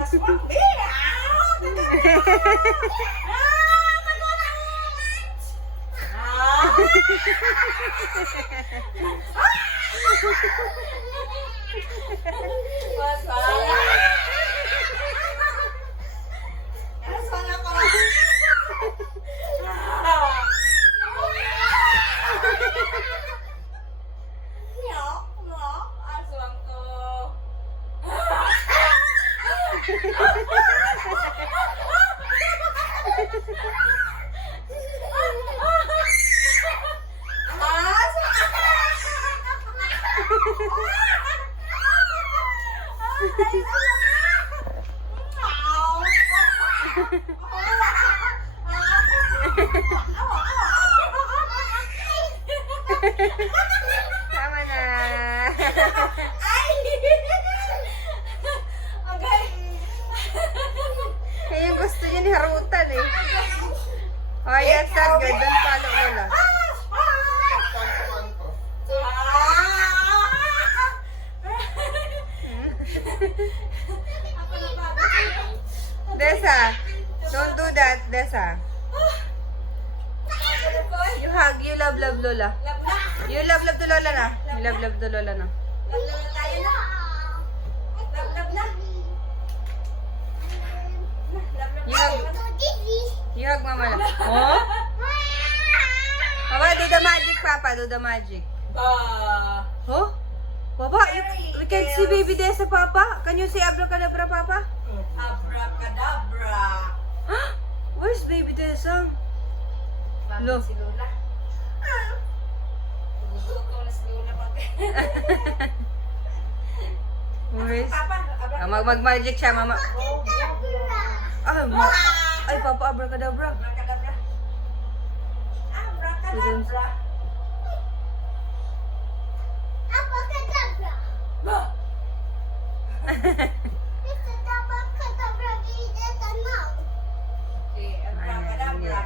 Aswang. Tama na. Kaya yung gusto niya ni Harutan eh. Oh, that's not good. Don't follow Lola. Desa, don't do that, Desa. You hug, you love Lola. You love to Lola na. You love to Lola na. You hug Mama na. Oh? Papa, do the magic, Papa. Do the magic. Oh? Papa, we can see baby Desa, Papa. Can you say abracadabra, Papa? Abracadabra. Where's baby Desa? Look. Si Lola. Gusto na si Lola pag... Where's... Mag-magic siya, Mama. Ay, Papa, abracadabra. Abracadabra. Abracadabra. Okay, abracadabra.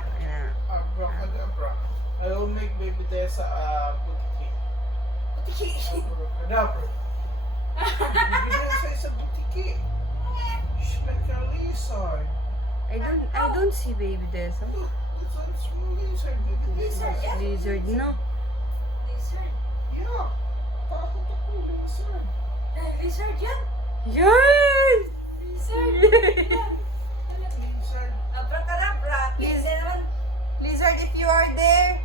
Abracadabra. I will make baby Tessa butiki. Abracadabra. Baby Tessa is a butiki. She's like a lizard. I don't see baby Desa. Look, it's a small lizard. Baby Tessa. Lizard, no? Lizard. Yeah. Takot ako, lizard. Lizard yan. Yan! Lizard. Lizard. Abracadabra. Hindi naman. Lizard, if you are there,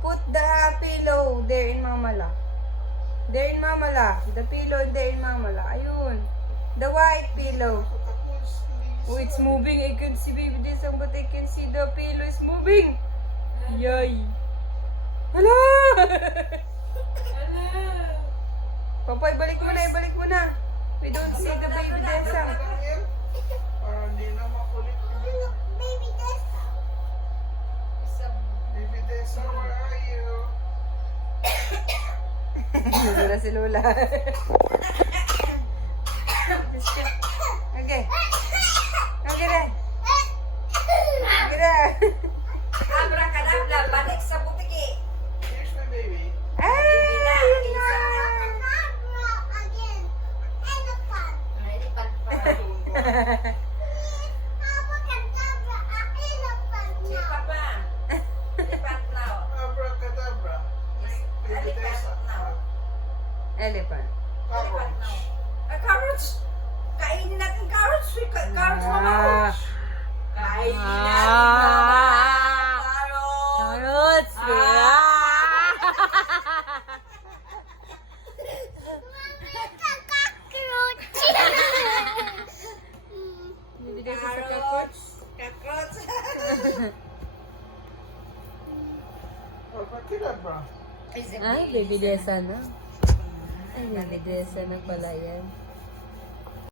put the pillow there in Mamala. There in Mamala. The pillow there in Mamala. Ayun. The white pillow. Takot ako, lizard. Oh, it's moving. I can see baby Desa, but I can see the pillow is moving. Yay! Hala! Papa, ibalik mo na, ibalik mo na. We don't see the baby Desa. Para hindi na makulit. Baby Tessa, where are you? Nasira si Lola. Okay. Okay na. Okay na. Abracadabra. Balik sa butiki. Here's my baby. Ay! Yun na! Elephant pa. Si Papa. Elephant now. Abracadabra. Baby Tessa. Elephant. Elephant now. Carrots. Kainin natin carrots. Carrots na Ah. carrots. Kainin natin carrots. Carrots! Bibigay siya sa cockroach. Carrots. Abracadabra. Ay, baby Desa na. Ay, baby Desa na pala yan.